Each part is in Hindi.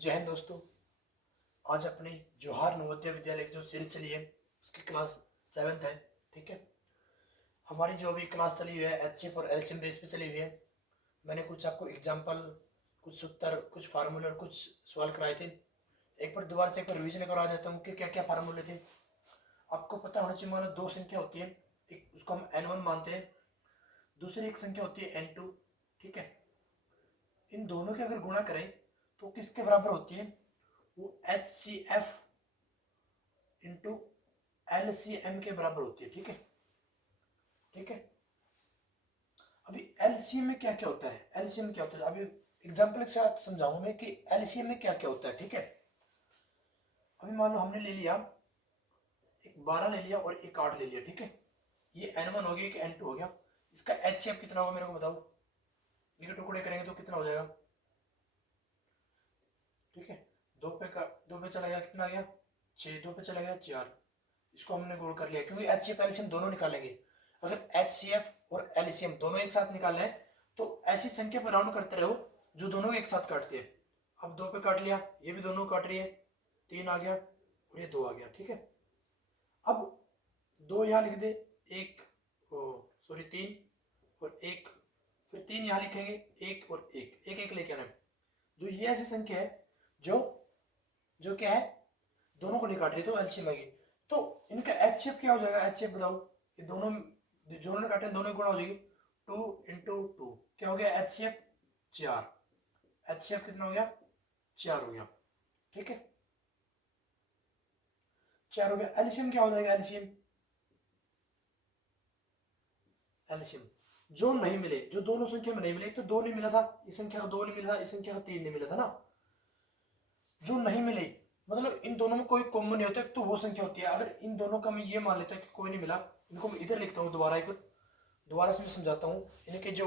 जय हिंद दोस्तों। आज अपने जवाहर नवोदय विद्यालय की जो सीरीज चली है उसकी क्लास 7th है। ठीक है, हमारी जो अभी क्लास चली हुई है एचसीएफ और एलसीएम बेस पे चली हुई है। मैंने कुछ आपको एग्जांपल, कुछ सूत्र, कुछ फार्मूले और कुछ सवाल कराए थे। एक बार दोबारा से एक बार रिवीजन करवा देता हूँ कि क्या क्या फार्मूले थे। आपको पता होना चाहिए, मान लो दो संख्या होती है, एक उसको हम n1 मानते हैं, दूसरी एक संख्या होती है n2। ठीक है, इन दोनों के अगर गुणा करें तो किसके बराबर होती है? वो H C F into L C M के बराबर होती है। ठीक है, ठीक है। अभी एलसीएम में क्या क्या होता है? एलसीएम क्या होता है अभी एग्जांपल के साथ समझाऊंगा मैं कि एलसीएम में क्या क्या होता है। ठीक है, अभी मान लो हमने ले लिया एक 12 ले लिया और एक 8 ले लिया। ठीक है, ये n1 हो गया, एक n2 हो गया। इसका एचसीएफ कितना होगा मेरे को बताओ। इनके टुकड़े करेंगे तो कितना हो जाएगा? ठीक है, दो पे चला गया, कितना आ गया? 6। दो पे चला गया 4। इसको हमने गोल कर लिया क्योंकि एच सी एफ एलसीएम दोनों निकालेंगे। अगर एच सी एफ और एलसीएम दोनों एक साथ निकालना है तो ऐसी संख्या पर राउंड करते रहो जो दोनों एक साथ काटती है। अब 2 पे काट लिया, ये भी दोनों काट रही है, 3 आ गया और ये 2 आ गया। ठीक है, अब 2 यहाँ लिख दे, एक सॉरी 3 और एक, फिर 3 यहाँ लिखेंगे, एक और एक, एक एक लेके आना। जो ये ऐसी संख्या है जो जो क्या है, दोनों को नहीं काट रही तो एलसीएम आएगी। तो इनका एचसीएफ क्या हो जाएगा? एचसीएफ बताओ। ये दोनों जो उन्होंने काटे दोनों गुणा हो जाएगी। 2 × 2 क्या हो गया? एचसीएफ 4। एचसीएफ कितना हो गया? 4 हो गया। ठीक है, 4 हो गया। एलसीएम क्या हो जाएगा? एलसीएम एलसीएम जो नहीं मिले, जो दोनों संख्या में नहीं मिले, एक तो 2 नहीं मिला था, इस संख्या का 2 नहीं मिला था, इस संख्या का 3 नहीं मिला था ना। जो नहीं मिले मतलब इन दोनों में कोई कॉमन नहीं होता, तो वो संख्या होती है। अगर इन दोनों का मैं ये मान लेता हूँ कि कोई नहीं मिला, इनको मैं इधर लिखता हूँ दोबारा, एक बार दोबारा से मैं समझाता हूँ। इनके जो,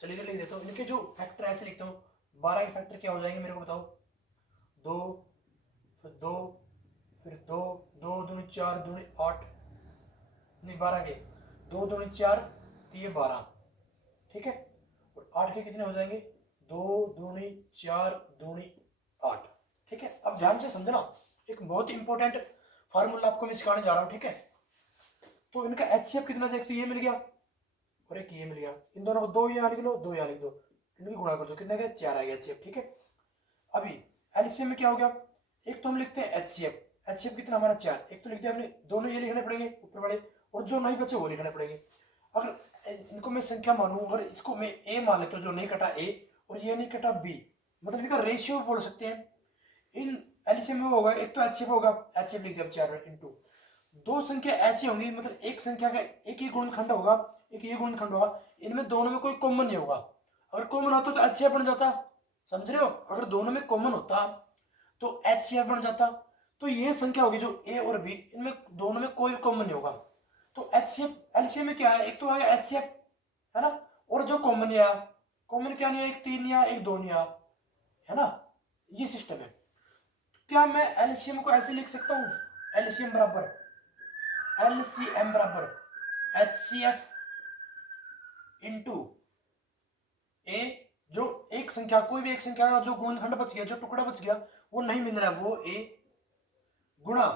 चलिए इधर लिख देता हूँ, इनके जो फैक्टर ऐसे लिखता हूँ। 12 के फैक्टर क्या हो जाएंगे मेरे को बताओ? 2, फिर 2, फिर 2, 2 दूनी 4, दूनी 8, नहीं 12 के 2 दूनी 4, तो ये 12। ठीक है, और 8 के कितने हो जाएंगे? 2 दूनी 4 दूनी 8। ठीक है, अब ध्यान से समझना, एक बहुत इंपॉर्टेंट फार्मूला आपको मैं सिखाने जा रहा हूँ। ठीक है, तो इनका एचसीएफ कितना जाएगा? तो ये मिल गया और एक ये मिल गया। इन दोनों को 2 यहाँ लिख लो, 2 यहाँ लिख दो, इनकी गुणा कर दो, कितना गया? 4 आ गया एचसीएफ। ठीक है, अभी एलसीएम में क्या हो गया? एक तो हम लिखते हैं एचसीएफ, एचसीएफ कितना हमारा 4, एक तो लिख दिया हमने, दोनों ये लिखने पड़ेंगे ऊपर वाले, और जो नहीं बचे वो लिखने पड़ेंगे। अगर इनको मैं संख्या मानूं, अगर इसको मैं ए मान लेता हूँ, जो नहीं कटा ए और ये नहीं कटा बी, मतलब इनका रेशियो बोल सकते हैं। इन एलसीएम में होगा, एक तो एचसीएफ होगा, एचसीएफ लिख दिया 4 इंटू, दो संख्या ऐसी होंगी, मतलब एक संख्या का एक ही गुणनखंड होगा, एक ये गुणनखंड होगा, इनमें दोनों में कोई कॉमन नहीं होगा। अगर कॉमन होता तो एचसीएफ बन जाता, समझ रहे हो? अगर दोनों में कॉमन होता तो एचसीएफ बन जाता। तो ये संख्या होगी जो ए और बी, इनमें दोनों में कोई कॉमन नहीं होगा। तो एचसीएफ एलसीएम में क्या है? एक तो आ गया एचसीएफ, है ना, और जो कॉमन नहीं आया, कॉमन क्या नहीं है? एक 3 या एक 2 नहीं आया, है ना। ये सिस्टम है। क्या मैं एलसीएम को ऐसे लिख सकता हूँ? एलसीएम बराबर एलसीएम बराबर एचसीएफ इंटू ए, जो एक संख्या, कोई भी एक संख्या का जो गुणनखंड बच गया, जो टुकड़ा बच गया वो नहीं मिल रहा है, वो ए, गुणा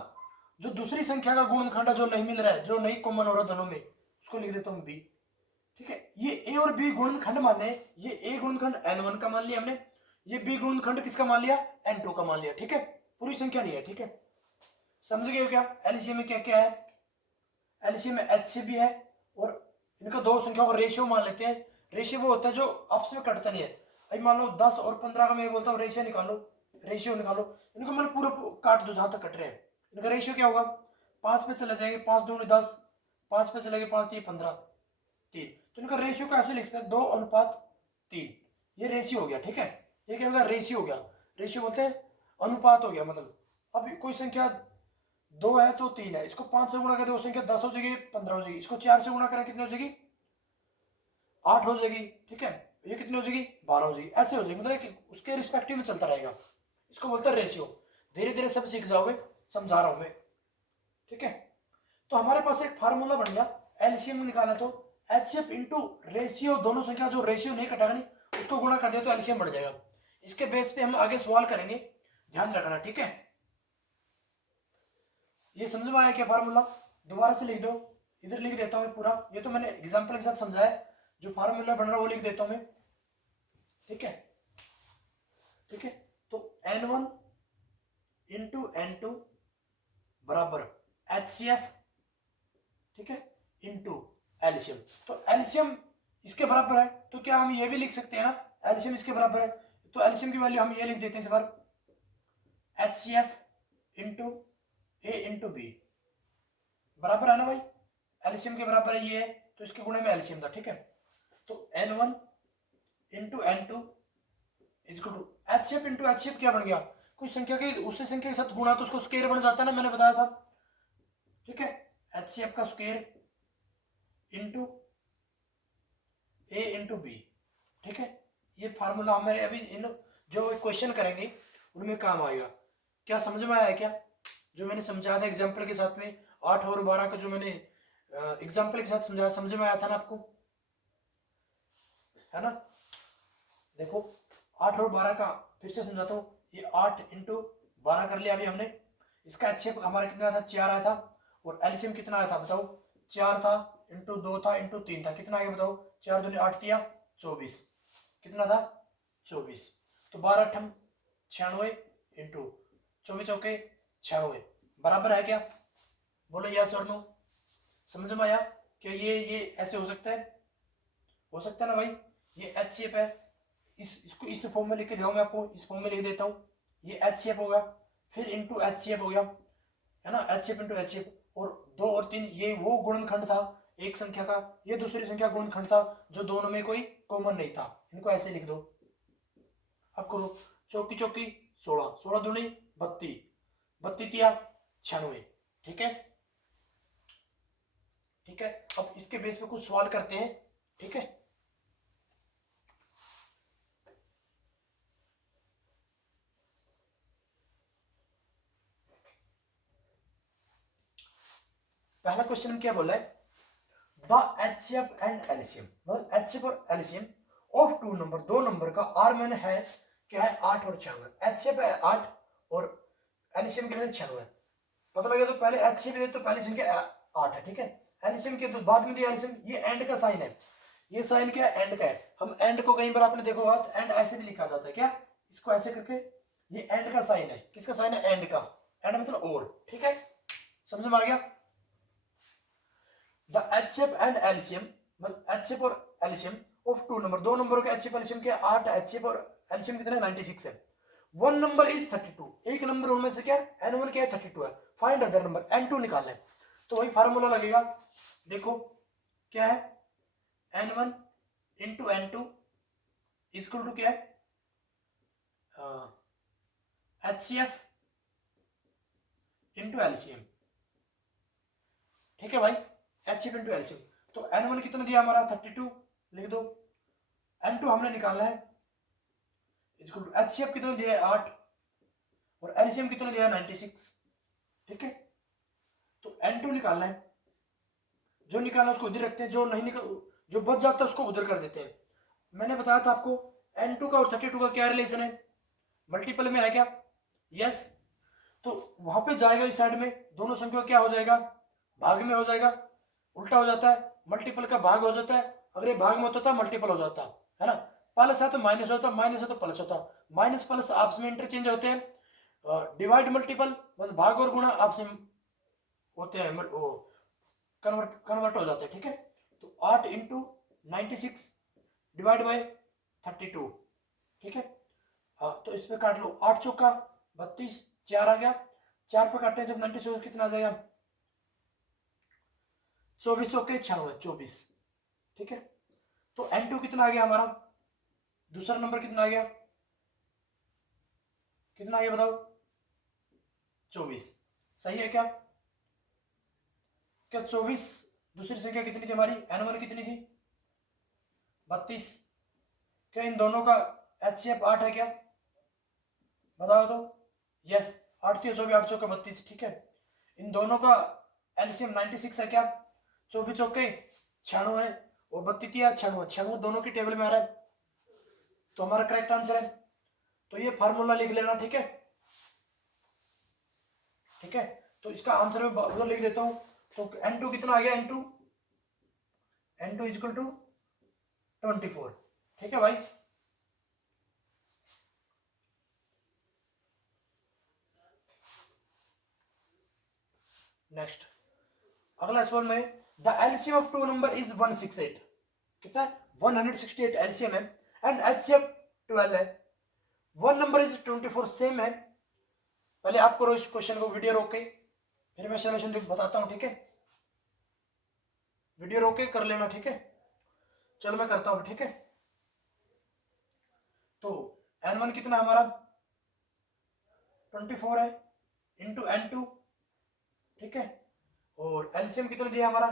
जो दूसरी संख्या का गुणनखंड जो नहीं मिल रहा है, जो नहीं कॉमन हो रहा दोनों में, उसको लिख देता हूं बी। ठीक है, ये ए और बी गुणनखंड माने, ये ए गुणनखंड n1 का मान लिया हमने, ये बी गुणनखंड किसका मान लिया? n2 का मान लिया। ठीक है, पूरी संख्या नहीं है। ठीक है, समझ गए हो क्या? एलसीएम में क्या क्या है? एलसीएम में एच से भी है, और इनका दो संख्याओं का रेशियो मान लेते हैं। रेशियो वो होता है जो आपस में कटता नहीं है। अभी मान लो 10 और 15 का मैं बोलता हूँ रेशियो निकालो, रेशियो निकालो, इनको मैंने पूरा काट दो जहां तक कट रहे हैं। इनका रेशियो क्या होगा? 5 पे चले जाएंगे, 5 दूनी 10, 5 पे चले गए 5 3 15 3, तो इनका रेशियो को ऐसे लिखते हैं 2:3। ये रेशियो हो गया। ठीक है, ये क्या हो गया? रेशियो हो गया। रेशियो बोलते हैं अनुपात हो गया। मतलब अब कोई संख्या 2 है तो 3 है, इसको 5 से गुणा करें वो संख्या 10 हो जाएगी, 15 हो जाएगी, इसको 4 से गुणा करें कितनी हो जाएगी? 8 हो जाएगी। ठीक है, ये कितनी हो जाएगी? 12 हो जाएगी, ऐसे हो जाएगी, मतलब कि उसके रिस्पेक्टिव में चलता रहेगा। इसको बोलते हैं रेशियो। धीरे धीरे सब सीख जाओगे, समझा रहा हूं मैं। ठीक है, तो हमारे पास एक फार्मूला बन गया, एलसीएम निकाला तो एचसीएफ इंटू रेशियो, दोनों संख्या जो रेशियो नहीं कटागा नहीं उसको गुणा कर दिया तो एलसीएम बढ़ जाएगा। इसके बेस पे हम आगे सवाल करेंगे, ध्यान रखना, ठीक है। ये समझ में आया क्या फार्मूला? दोबारा से लिख दो, इधर लिख देता हूँ पूरा, ये तो मैंने एग्जांपल के साथ समझाया, जो फार्मूला बन रहा है वो लिख देता हूँ मैं, ठीक है। ठीक है, तो N1 इंटू N2 बराबर HCF, ठीक है, इंटू एल्शियम। तो एल्शियम इसके बराबर है, तो क्या हम ये भी लिख सकते हैं ना, एल्शियम इसके बराबर है, तो एल्शियम की वैल्यू हम ये लिख देते हैं इस बार, HCF into A into B, बराबर है ना भाई, एल्शियम के बराबर है ये है, तो इसके गुणे में एल्शियम था, ठीक है। तो N1 into N2 equal to HCF into HCF क्या बन गया, कोई संख्या के उससे संख्या के साथ गुणा तो उसको स्क्वायर बन जाता है ना, मैंने बताया था, ठीक है। HCF का square into A into B, ठीक है। ये फार्मूला हमारे अभी इन जो क्वेश्चन करेंगे उनमें काम आएगा। क्या समझ में आया क्या, जो मैंने समझाया था एग्जाम्पल के साथ में, 8 और 12 का जो मैंने एग्जाम्पल के साथ समझाया, समझ में आया था ना आपको, है ना। देखो 8 और 12 का फिर से समझाता हूँ, ये 8 इंटू 12 कर लिया अभी हमने, इसका HCF हमारा कितना था, 4 आया था, और एलसीएम कितना आया था बताओ, 4 था इंटू 2 था इंटू 3 था, कितना आया बताओ, 4 दूनी 8 दिया 24, कितना था 24, तो 12 अठम 96 इंटू 24 चौके 96, बराबर है क्या, बोलो यस और नो, समझ में आया क्या, ये ऐसे हो सकता है, हो सकता है ना भाई, ये HCF है, इसको इस फॉर्म में लिख के दिखाऊं मैं आपको, इस फॉर्म में लिख देता हूं, ये HCF होगा, फिर इंटू HCF हो गया, है ना, HCF इंटू HCF, और 2 और 3 ये वो गुणनखंड था एक संख्या का, ये दूसरी संख्या गुणनखंड था जो दोनों में कोई कॉमन नहीं था, इनको ऐसे लिख दो। अब करो, चौकी चौकी 16, 16 दूनी 32, 32 तिया 96, ठीक है, ठीक है। अब इसके बेस पे कुछ सवाल करते हैं, ठीक है। पहला क्वेश्चन में क्या बोला है, द HCF एंड एलसीएम, मतलब HCF और एलसीएम ऑफ टू नंबर, दो नंबर का आर मैन है क्या है 8 और 96, HCF है 8 और एलसीएम के लिए 96, पता लगे तो पहले HCF दे तो पहली संख्या 8 है, ठीक है, एलसीएम के तो बाद में दिया एलसीएम, ये एंड का साइन है, ये साइन क्या है एंड का है, हम एंड को कहीं पर आपने देखो बात एंड ऐसे भी लिखा जाता है क्या, इसको ऐसे करके, ये एंड का साइन है, किसका साइन है एंड का, एंड मतलब और, ठीक है, समझ में आ गया। द HCF एंड एलसीएम, मतलब HCF और एलसीएम ऑफ टू नंबर, दो नंबरों के HCF एलसीएम के 8 HCF और एलसीएम कितने 96 है, वन नंबर इज 32, एक नंबर उनमें से क्या N1 क्या है 32 है, फाइंड अदर नंबर N2 निकालना है, तो वही फार्मूला लगेगा, देखो क्या है N1 into N2 equal to क्या है HCF इंटू एलसीएम, ठीक है भाई, HCF इंटू एलसीएम, तो N1 कितना दिया हमारा 32, लिख दो, N2 हमने निकालना है, इसको HCF कितना दिया है 8 और एलसीएम कितना दिया है 96, ठीक है, तो N2 निकालना है, जो निकालना उसको उधर रखते हैं, जो नहीं निकल जो बच जाता है उसको उधर कर देते हैं। मैंने बताया था आपको N2 का और 32 का क्या रिलेशन है, मल्टीपल में है क्या, यस, तो वहां पे जाएगा इस साइड में, दोनों संख्या क्या हो जाएगा भाग में हो जाएगा, उल्टा हो जाता है, मल्टीपल का भाग हो जाता है, अगर ये भाग में होता था मल्टीपल हो जाता है ना, प्लस है तो माइनस होता, माइनस है तो प्लस होता, माइनस प्लस आपस में इंटरचेंज होते हैं, डिवाइड मल्टीपल मतलब भाग और गुणा आपस में होते हैं, वो कन्वर्ट हो जाते हैं, ठीक है, तो 8 इंटू 96 डिवाइड बाय 32, ठीक है, हाँ तो इस पे काट लो, 8 चौका 32, 4 आ गया, 4 पे काटते हैं जब 96 कितना आ जाएगा 24 चौके 96, 24, ठीक है, तो N2 कितना आ गया हमारा, दूसरा नंबर कितना आ गया, कितना आ गया बताओ 24, सही है क्या, क्या 24 दूसरी संख्या कितनी थी हमारी N1 कितनी थी 32, क्या इन दोनों का HCF 8 है क्या, बताओ तो, यस 8 थी 24, 8 चौके 32, ठीक है, इन दोनों का एलसीएम 96 है क्या, 24 चौके 96 है और 32 96, 96 दोनों की टेबल में आ रहा है, तो हमारा करेक्ट आंसर है, तो ये फार्मूला लिख लेना, ठीक है। ठीक है, तो इसका आंसर मैं उधर लिख देता हूं। तो N2 कितना आ गया, N2 इक्वल टू 24। ठीक है भाई। नेक्स्ट अगला सवाल में, the LCM of two number is 168। कितना है, 168 एलसीएम है एंड एचसीएफ 12 है। वन नंबर इज 24 सेम है। पहले आप करो इस क्वेश्चन को वीडियो रोक के, फिर मैं सोल्यूशन बताता हूं, ठीक है। वीडियो रोक के कर लेना, ठीक है। चलो मैं करता हूं, ठीक है। तो N1 कितना हमारा 24 है इंटू N2, ठीक है। और एलसीएम कितना दिया हमारा,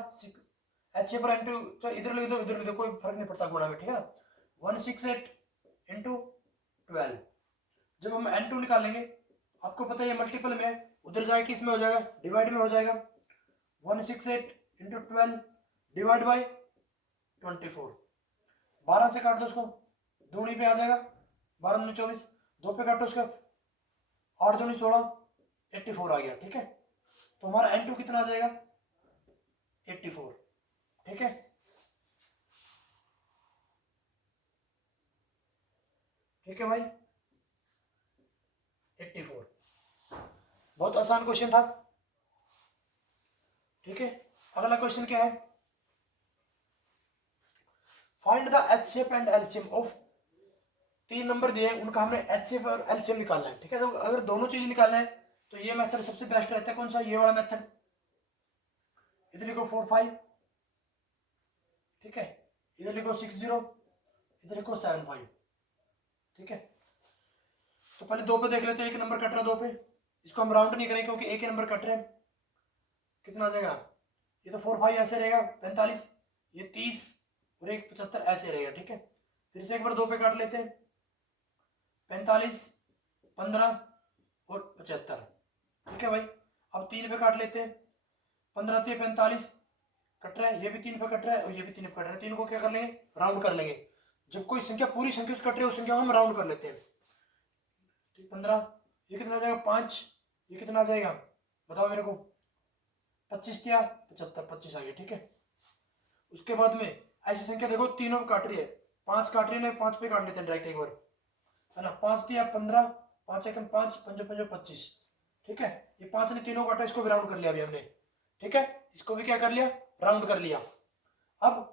एच पर N2, तो इधर लिख दो इधर लिख दो, कोई फर्क नहीं पड़ता गुणा में, ठीक है ना। 168 इंटू 12। जब हम N2 निकालेंगे, आपको पता है ये मल्टीपल में है, उधर जाके किस में हो जाएगा, डिवाइड में हो जाएगा। 168 इंटू 12 डिवाइड बाई 24। 12 से काट दो उसको, दूनी पे आ जाएगा, 12 दूनी 24, 2 पे काटो उसका, 8 दूनी 16, 84 आ गया, ठीक है। तो हमारा N2 कितना आ जाएगा, 84, ठीक है। ठीक है भाई, 84। बहुत आसान क्वेश्चन था, ठीक है। अगला क्वेश्चन क्या है, find the HCF and LCM of, 3 number दिए हैं, उनका हमने एचसीएफ और एलसीएम निकालना है, ठीक है। तो अगर दोनों चीज निकालना है तो ये मेथड सबसे बेस्ट रहता है, कौन सा, ये वाला मेथड। इधर लिखो 4 5, ठीक है। इधर लिखो 6 0, इधर लिखो 7 5, ठीक है। तो पहले 2 पे देख लेते हैं, एक नंबर कट रहा है 2 पे, इसको हम राउंड नहीं करेंगे क्योंकि एक ही नंबर कट रहे हैं। कितना आ जाएगा, ये तो 4 5 ऐसे रहेगा 45, ये 30 और एक 75 ऐसे रहेगा, ठीक है। फिर से एक बार 2 पे काट लेते हैं, 45 15 और 75, ठीक है भाई। अब 3 पे काट लेते हैं, 15 3 45 कट रहा है, ये भी 3 पे कट रहा है और ये भी 3 पे कट रहा है। तीनों को क्या कर लेंगे, राउंड कर लेंगे। जब कोई संख्या पूरी संख्या से कट रही है उस संख्या को हम राउंड कर लेते हैं, ठीक। 15, ये कितना आ जाएगा 5, ये कितना आ जाएगा बताओ मेरे को, 25 क्या 75, 25 आ गया, ठीक है। उसके बाद में ऐसी संख्या देखो तीनों पे काट रही है, 5 काट रही है ना, 5 पे काट लेते हैं डायरेक्ट एक बार, है ना। 5 दिया 15, 5 एकम 5, 5 5 25, ठीक है। ये 5 ने तीनों काटा, इसको भी राउंड कर लिया अभी हमने, ठीक है। इसको भी क्या कर लिया, राउंड कर लिया। अब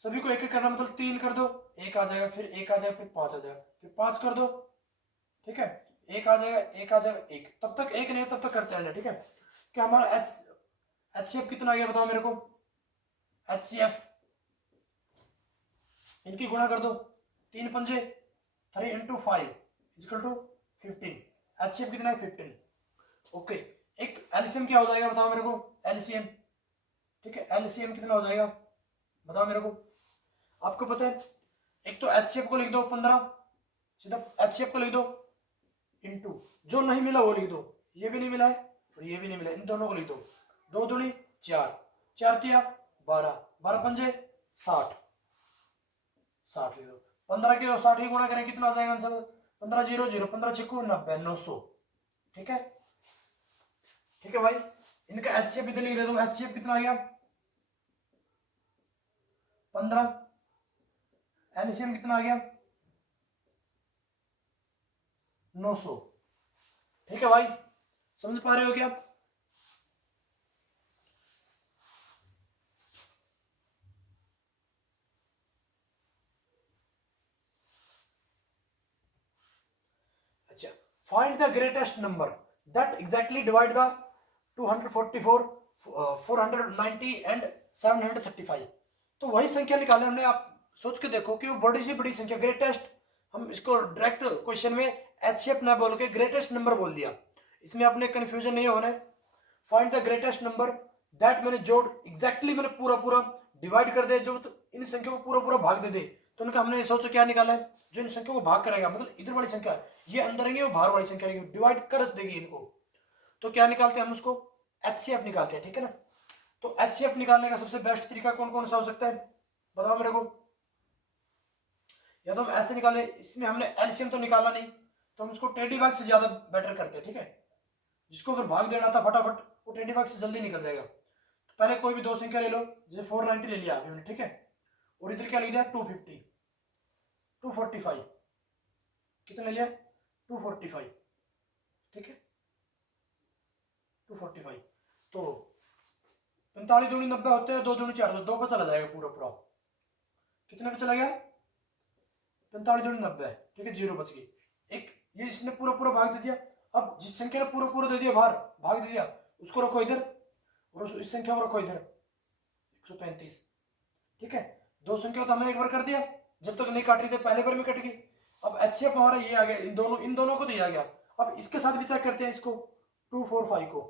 सभी को एक एक करना, मतलब 3 कर दो 1 आ जाएगा, फिर 1 आ जाएगा, फिर 5 आ जाएगा, फिर 5 कर दो, ठीक है। 1 आ जाएगा, 1 आ जाएगा, 1, तब तक 1 नहीं तब तक करते रहना, ठीक है। क्या हमारा एचसीएफ कितना आ गया बताओ मेरे को, एचसीएफ इनकी गुणा कर दो, 3 पंजे 3 इंटू 5 इक्वल टू 15। एचसीएफ कितना है 15, ओके। एक एलसीएम क्या हो जाएगा बताओ मेरे को, एलसीएम, ठीक है। एलसीएम कितना हो जाएगा बताओ मेरे को, आपको पता है। एक तो एचसीएफ को लिख दो 15, सीधा एचसीएफ को लिख दो, इंटू जो नहीं मिला वो लिख दो, ये भी नहीं मिला है और ये भी नहीं मिला, इन दोनों को लिख दो। 2 दूनी 4, 4 तिया 12, 12 पंजे 60, 60 लिख दो। 15 के 60 ही गुणा करें कितना आ जाएगा आंसर, 15 0 0, 15 छिक्कू 90, 900, ठीक है। ठीक है भाई, इनका एचसीएफ इधर लिख दे दो, एचसीएफ कितना आ गया 15, एलसीएम कितना आ गया 900, ठीक है भाई। समझ पा रहे हो क्या, अच्छा। Find the greatest number that exactly divide the 244 490 and 735। तो वही संख्या निकाले हमने, आप सोच के देखो कि वो बड़ी से बड़ी संख्या ग्रेटेस्ट, हम इसको डायरेक्ट क्वेश्चन में एचसीएफ ना बोल के ग्रेटेस्ट नंबर बोल दिया, इसमें अपने कंफ्यूजन नहीं होना है। Find the greatest number that, मैंने जोड़ एग्जैक्टली मैंने पूरा पूरा डिवाइड कर दे, जो तो इन संख्या को पूरा पूरा भाग दे दे, तो उनका हमने सोचो क्या निकाला है, जो इन संख्या को भाग करेगा, मतलब इधर वाली संख्या ये अंदर रहेंगे, वो बाहर वाली संख्या रहेगी, डिवाइड कर देगी इनको, तो क्या निकालते हैं हम उसको, एचसीएफ निकालते हैं, ठीक है ना। तो एचसीएफ निकालने का सबसे बेस्ट तरीका कौन कौन सा हो सकता है बताओ मेरे को। या तो हम ऐसे निकाले, इसमें हमने एलसीएम तो निकाला नहीं, तो हम इसको टेढ़ी भाग से ज्यादा बेटर करते हैं, ठीक है। जिसको अगर भाग देना था फटाफट, वो टेढ़ी भाग से जल्दी निकल जाएगा। तो पहले कोई भी दो संख्या ले लो, जैसे 490 ले लिया अभी हमने, ठीक है, और इधर क्या लिख दिया 250, 245, कितना ले लिया 245, ठीक है 245। तो 45 दूनी 90 होते हैं, 2 दूनी 4, तो 2 पर चला जाएगा पूरा पूरा, कितने पे चला गया 45 दूनी 90, ठीक है, 0 बच गई। एक ये इसने पूरा पूरा भाग दे दिया। अब जिस संख्या ने पूरा पूरा दे दिया बाहर भाग दे दिया, उसको रखो इधर, और इस संख्या को रखो इधर 135, ठीक है। दो संख्या तो हमने एक बार कर दिया, जब तक नहीं काट रही थी पहले बार में कट गई। अब एचसीएफ हमारा ये आ गया, इन दोनों को दिया गया। अब इसके साथ भी चेक करते हैं इसको, 245 को,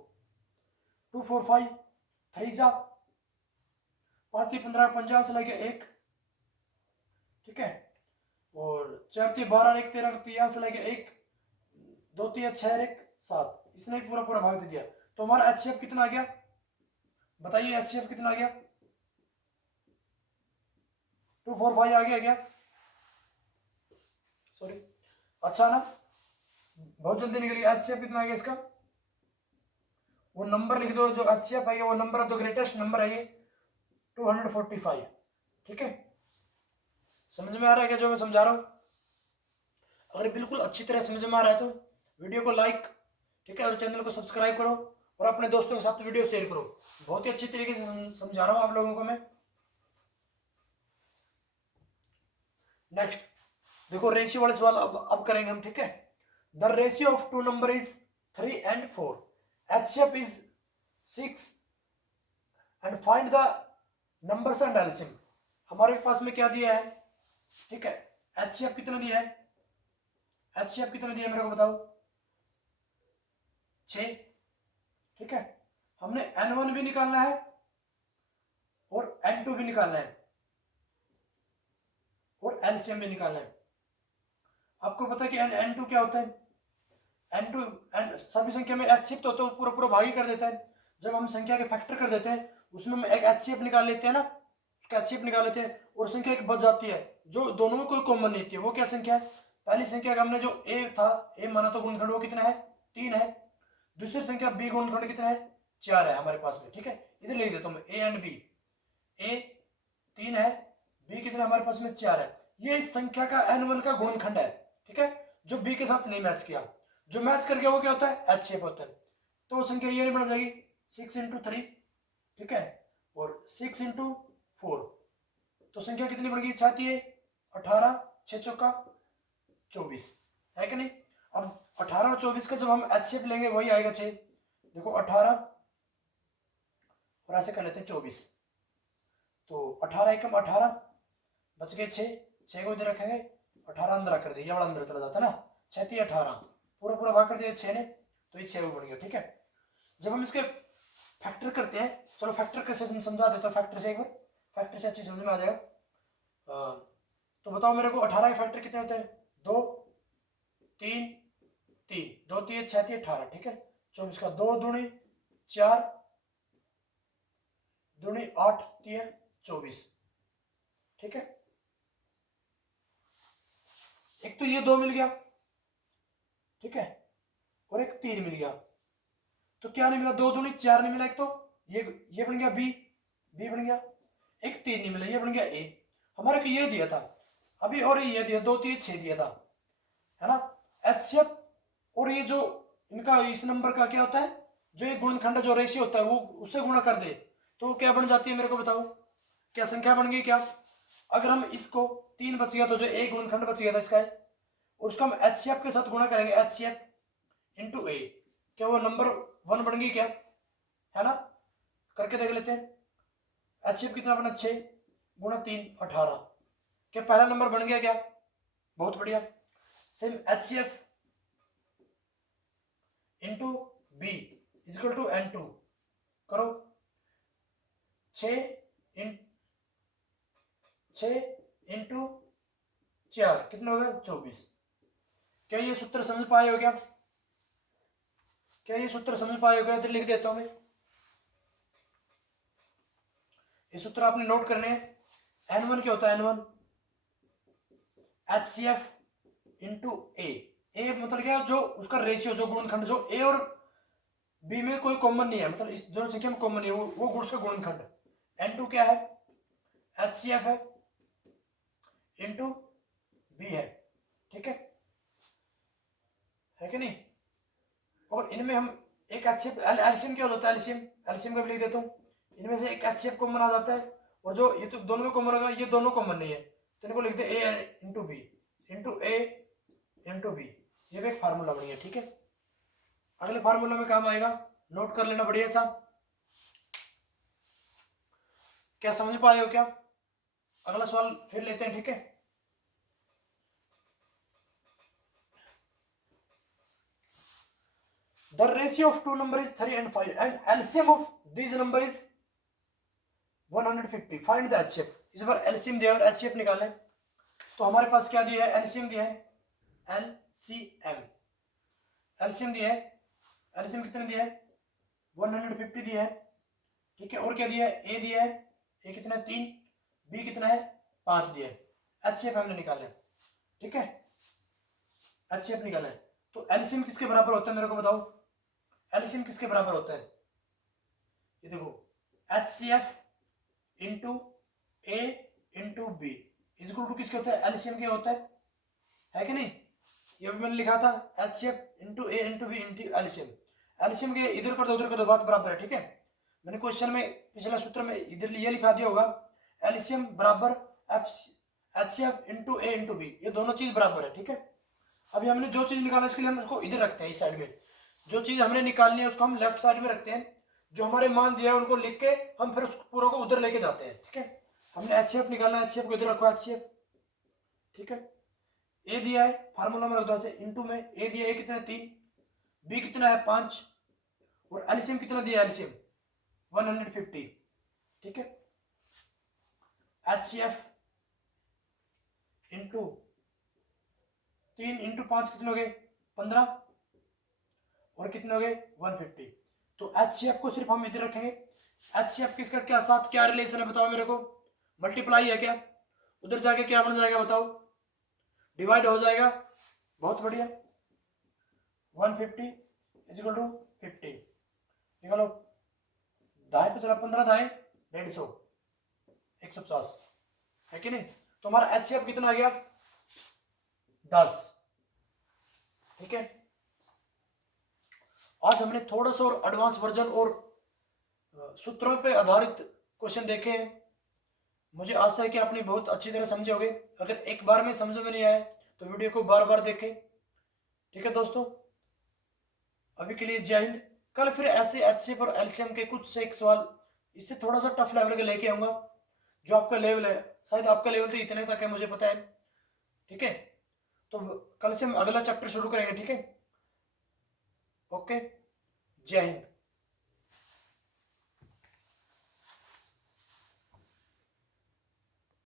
245 3 जा 5 3 15 50 से लगे 1, ठीक है, और 4 3 12 1 13 यहाँ से लगे 1 2 3 6 1 7, इसने पूरा पूरा भाग दे दिया। तो हमारा एचसीएफ कितना आ गया, बताइए एचसीएफ कितना आ गया, 245 आ गया क्या, सॉरी, अच्छा ना, बहुत जल्दी निकल गया। एचसीएफ कितना आ गया इसका, वो नंबर लिख दो जो एचसीएफ आएगा, वो नंबर है तो ग्रेटेस्ट नंबर है ये 245, ठीक है। समझ में आ रहा है क्या जो मैं समझा रहा हूं? अगर बिल्कुल अच्छी तरह समझ में आ रहा है तो वीडियो को लाइक, ठीक है, और चैनल को सब्सक्राइब करो, और अपने दोस्तों के साथ वीडियो शेयर करो। बहुत ही अच्छी तरीके से समझा रहा हूं आप लोगों को मैं। नेक्स्ट देखो, रेशियो वाले सवाल अब करेंगे हम, ठीक है। The ratio of two number is 3 and 4, HCF is 6 and find the numbers and LCM. हमारे पास में क्या दिया है, ठीक है, एचसीएफ कितना दिया है, एचसीएफ कितना दिया है मेरे को बताओ, 6, ठीक है। हमने n1 भी निकालना है और n2 भी निकालना है और एलसीएम भी निकालना है। आपको पता है कि n2 क्या होता है, n2 सभी संख्या में एचसीएफ तो होता है, पूरा पूरा भाग ही कर देता है। जब हम संख्या के फैक्टर कर देते हैं उसमें हम एक एचसीएफ निकाल लेते हैं ना, उसका एचसीएफ निकाल लेते हैं, और संख्या एक बच जाती है जो दोनों में कोई कॉमन नहीं थी। वो क्या संख्या है, पहली संख्या का हमने जो a था, a माना तो गुणनखंड वो कितना है 3 है। दूसरी संख्या b गुणनखंड कितना है 4 है हमारे पास में, ठीक है। इधर लिख देता हूँ a एंड b, a 3 है, b कितना हमारे पास में 4 है। ये इस संख्या का n1 का गुणनखंड है, ठीक है, जो b के साथ नहीं मैच किया। जो मैच कर गया वो क्या होता है एचसीएफ होता है। तो संख्या ये नहीं बन जाएगी 6 × 3, ठीक है, और 6 × 4, तो संख्या कितनी बन गई 6 18 6 चौका 24, है कि नहीं। अब 18 और 24 का जब हम एचसीएफ लेंगे वही आएगा 6। देखो 18 और ऐसे कर लेते हैं 24, तो 18 एकम 18 बच गए 6 को इधर रखेंगे, 18 अंदर रख कर दिया, वाला अंदर चला जाता है ना, 6 3 18 पूरा पूरा भाग कर दिया 6 ने, तो ये 6 बन गया, ठीक है। जब हम इसके फैक्टर करते हैं, चलो फैक्टर कैसे समझा देता हूँ, फैक्टर से एक बार, फैक्टर से अच्छी समझ में आ जाएगा। तो बताओ मेरे को 18 के फैक्टर कितने होते हैं, 2 3 3 2 3 6 3 18, ठीक है। 24 का 2 दूनी 4 दूनी 8 3 24, ठीक है। एक तो ये 2 मिल गया, ठीक है, और एक 3 मिल गया, तो क्या नहीं मिला, 2 दूनी 4 नहीं मिला, एक तो ये बन गया बी बन गया, एक 3 नहीं मिला, ये बन गया ए। हमारे को ये दिया था अभी, और ये दिया 2 3 6 दिया था, है ना। एचसीएफ और ये जो इनका इस नंबर का क्या होता है, जो ये गुणनखंड जो रेशियो होता है वो उससे गुणा कर दे तो क्या बन जाती है मेरे को बताओ, क्या संख्या बन गई क्या। अगर हम इसको 3 बच गया तो जो ए गुणनखंड बच गया था इसका है, और उसको हम एचसीएफ के साथ गुणा करेंगे, एचसीएफ इंटू ए, क्या वो नंबर 1 बन गई क्या, है ना। करके देख लेते हैं, एचसीएफ कितना बना 6 × 3 18, क्या पहला नंबर बन गया क्या, बहुत बढ़िया। Same HCF into B equal to n2 करो, 6 इंटू 4 कितना हो गया 24। क्या ये सूत्र समझ पाए हो क्या, क्या ये सूत्र समझ पाए हो क्या, इधर लिख देता हूं मैं, ये सूत्र आपने नोट करने हैं। n1 क्या होता है, n1 HCF इंटू ए। ए मतलब क्या, जो उसका रेशियो, जो गुणनखंड, जो ए और बी में कोई कॉमन नहीं है, मतलब इस दोनों संख्या में कॉमन नहीं है, वो गुण का गुणनखंड। N2 क्या है, HCF है इंटू बी है, ठीक है कि नहीं। और इनमें हम एक HCF, एलसीएम क्या होता है, एलसीएम का भी लिख देता हूँ। इनमें से एक HCF कॉमन आ जाता है, और जो ये तो दोनों में कॉमन होगा, ये दोनों कॉमन नहीं है, तो इनको लिखते हैं ए इंटू बी इंटू ए इंटू बी। ये भी एक फार्मूला बनी है, ठीक है। अगले फार्मूला में काम आएगा, नोट कर लेना बढ़िया सा। क्या समझ पाए हो क्या? अगला सवाल फिर लेते हैं, ठीक है। The ratio of two number is 3 and 5 and LCM of these number is 150. Find the HCF. इस बार LCM दिया और HCF निकालें। तो हमारे पास क्या दिया है, LCM दिया है, LCM दिया है, LCM कितने दिया है, 150 दिया है, ठीक है। और क्या दिया है, A दिया है, A कितना है 3, B कितना है 5 दिया है। HCF हमने निकाला है, ठीक है, HCF निकाला है। तो LCM किसके बराबर होता है, मेरे को बताओ, LCM किसके बराबर होता है। ये देखो, HCF into A into B equal to किसके होता है, LCM के होता है कि नहीं। ये भी मैंने लिखा था, HCF into A into B into LCM के इधर कर दो उधर कर दो, बात बराबर है, ठीक है। मैंने क्वेश्चन में पिछला सूत्र में इधर ये लिखा दिया होगा, LCM बराबर HCF into A into B, ये दोनों चीज बराबर है, ठीक है। अभी हमने जो चीज निकाला इसके लिए हम उसको इधर रखते हैं, इस साइड में। जो चीज हमने निकालनी है उसको हम लेफ्ट साइड में रखते हैं, जो हमारे मान दिया है उनको लिख के हम फिर उस पूरा को उधर लेके जाते हैं, ठीक है। हमने HCF निकालना है, HCF को इधर रखो, HCF, ठीक है। A दिया है, फार्मूला में रख दो ऐसे, इंटू में A दिया है कितना है 3, B कितना है 5, और LCM कितना दिया है, LCM 150, ठीक है। HCF इंटू 3 इंटू 5 कितने हो गए 15, और कितने हो गए 150। तो HCF को सिर्फ हम इधर रखेंगे। HCF किसका क्या साथ क्या रिलेशन है बताओ मेरे को, मल्टीप्लाई है क्या, उधर जाके क्या बन जाएगा बताओ, डिवाइड हो जाएगा, बहुत बढ़िया। 150 इक्वल टू 50, निकालो, दाएं पे चला 15 दाएं 150, 150 है कि नहीं। तो हमारा HCF कितना आ गया 10, ठीक है। आज हमने थोड़ा सा और एडवांस वर्जन और सूत्रों पे आधारित क्वेश्चन देखे हैं। मुझे आशा है कि आपने बहुत अच्छी तरह समझे होंगे। अगर एक बार में समझ में नहीं आया तो वीडियो को बार बार देखें, ठीक है दोस्तों। अभी के लिए जय हिंद। कल फिर ऐसे HCF और LCM के कुछ से एक सवाल इससे थोड़ा सा टफ लेवल के लेके आऊंगा, जो आपका लेवल है, शायद आपका लेवल तो इतने तक है मुझे पता है, ठीक है। तो कल से हम अगला चैप्टर शुरू करेंगे, ठीक है। ओके, जय हिंद।